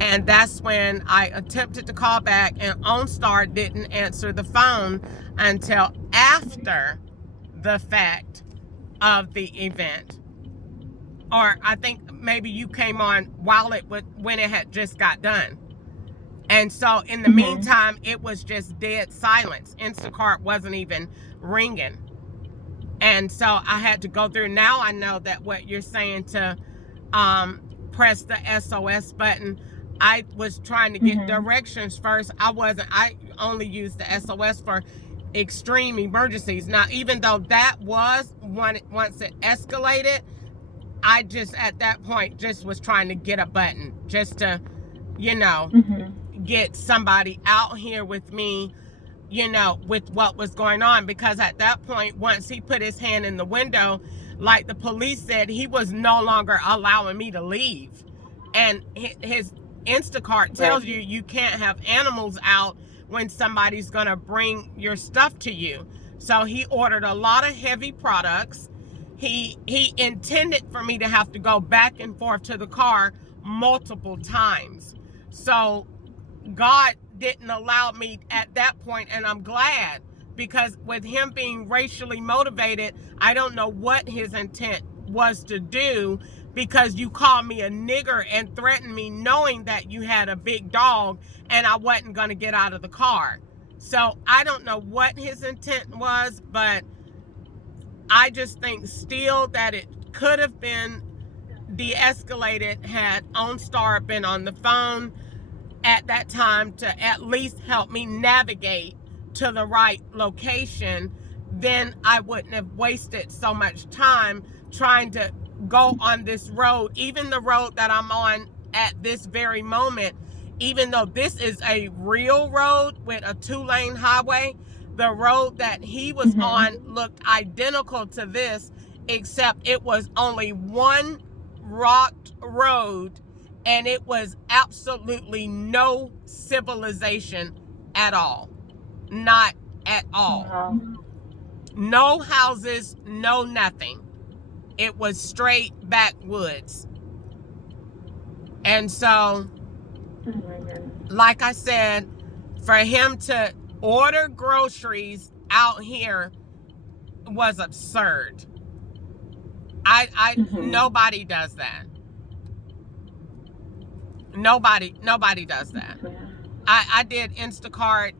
And that's when I attempted to call back, and OnStar didn't answer the phone until after the fact of the event. Or I think maybe you came on while when it had just got done. And so in the meantime, it was just dead silence. Instacart wasn't even ringing. And so I had to go through. Now I know that what you're saying to press the SOS button. I was trying to get directions first. I only used the SOS for extreme emergencies. Now, even though that was once it escalated, I just at that point just was trying to get a button just to, get somebody out here with me, with what was going on. Because at that point, once he put his hand in the window, like the police said, he was no longer allowing me to leave. And his Instacart tells you you can't have animals out when somebody's gonna bring your stuff to you. So he ordered a lot of heavy products. He intended for me to have to go back and forth to the car multiple times. So God didn't allow me at that point, and I'm glad, because with him being racially motivated, I don't know what his intent was to do, because you called me a nigger and threatened me knowing that you had a big dog and I wasn't going to get out of the car. So I don't know what his intent was, but I just think still that it could have been de-escalated had OnStar been on the phone at that time to at least help me navigate to the right location. Then I wouldn't have wasted so much time trying to go on this road, even the road that I'm on at this very moment. Even though this is a real road with a 2-lane highway, the road that he was on looked identical to this, except it was only one rocked road, and it was absolutely no civilization at all. Not at all. No houses, no nothing. It was straight backwoods. And so, like I said, for him to order groceries out here was absurd. Nobody does that. Nobody does that. I did Instacart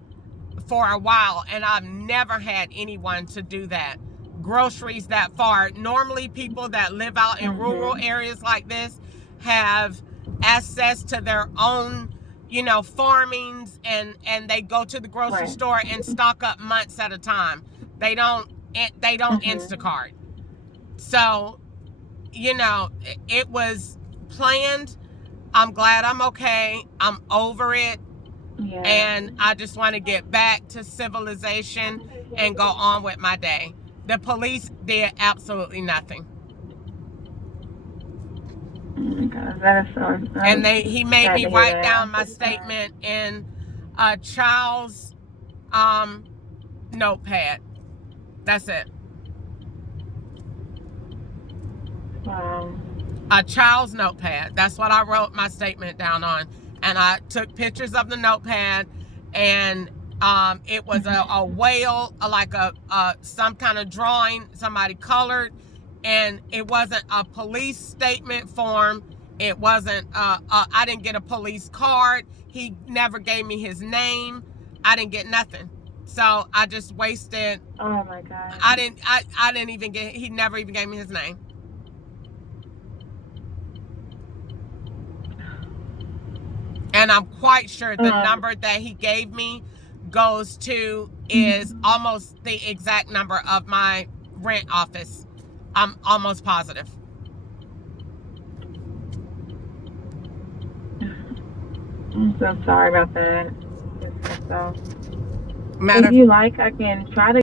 for a while, and I've never had anyone to do that. Groceries that far. Normally people that live out in rural areas like this have access to their own, farmings, and they go to the grocery store and stock up months at a time. They don't Instacart. So, it was planned. I'm glad I'm okay. I'm over it. Yeah. And I just want to get back to civilization and go on with my day. The police did absolutely nothing. Oh my God, that is so. And he made me write down my statement in a child's notepad. That's it. Wow. A child's notepad. That's what I wrote my statement down on. And I took pictures of the notepad, and it was a whale, like some kind of drawing somebody colored, and it wasn't a police statement form. It wasn't, I didn't get a police card. He never gave me his name. I didn't get nothing. So I just wasted. Oh my God. I didn't even get, he never even gave me his name. And I'm quite sure the number that he gave me goes to is almost the exact number of my rent office. I'm almost positive. I'm so sorry about that. So, if you like, I can try to